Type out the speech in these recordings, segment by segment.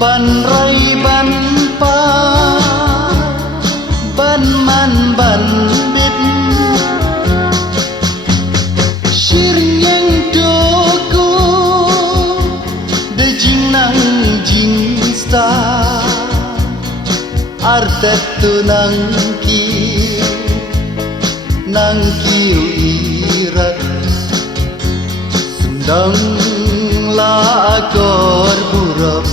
ban rai ban pa ban man ban bit shir yang doku de jing nang jing sta artet tu nang ki irat sendang la akor buram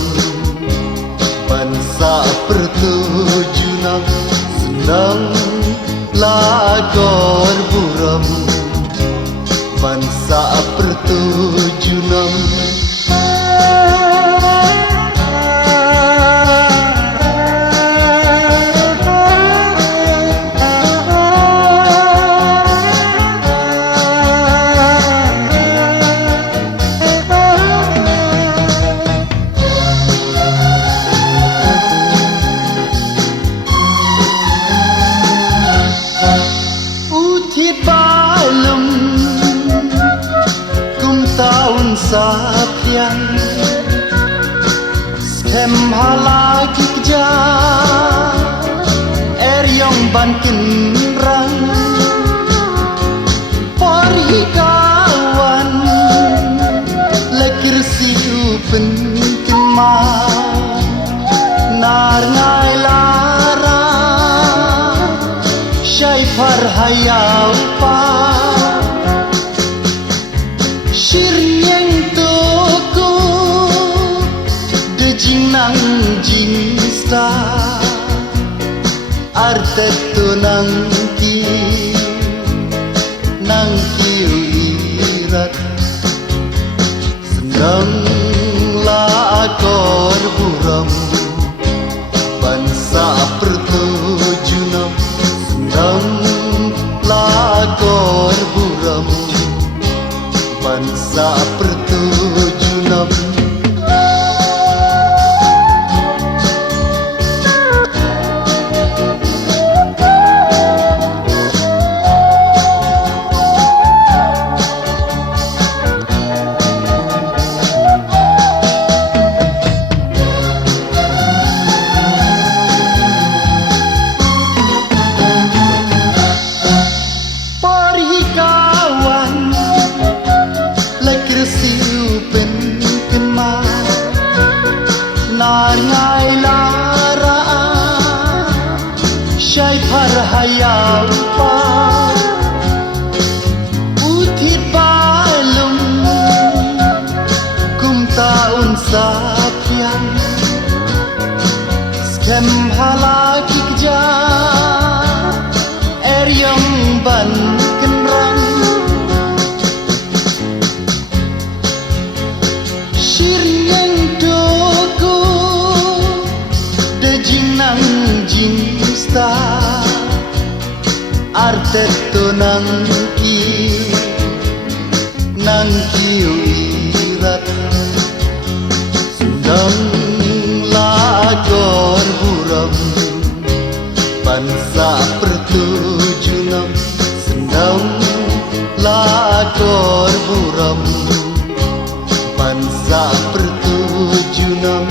bansa pertujunan sendang la akor buram bansa pertujunan sapian skem halaki keja yang bankin rang pari kawan lekir siu penkin ma nar ngai lara syai par hayau pa shir nang jing sta artet tu nang ki irat sendang la akor buram bansa pertujunan sendang la akor buram bansa pertujunan nar ngai lara syai par hayau pa uthit balum kum taun sapian skem halaki keja yang ban kenrang shir yang doku de jing nang jing sta artet tu nang ki irat sendang la akor buram bansa pertujunan sendang la akor buram bansa pertujunan.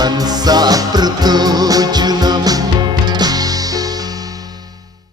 Mansa pertujuan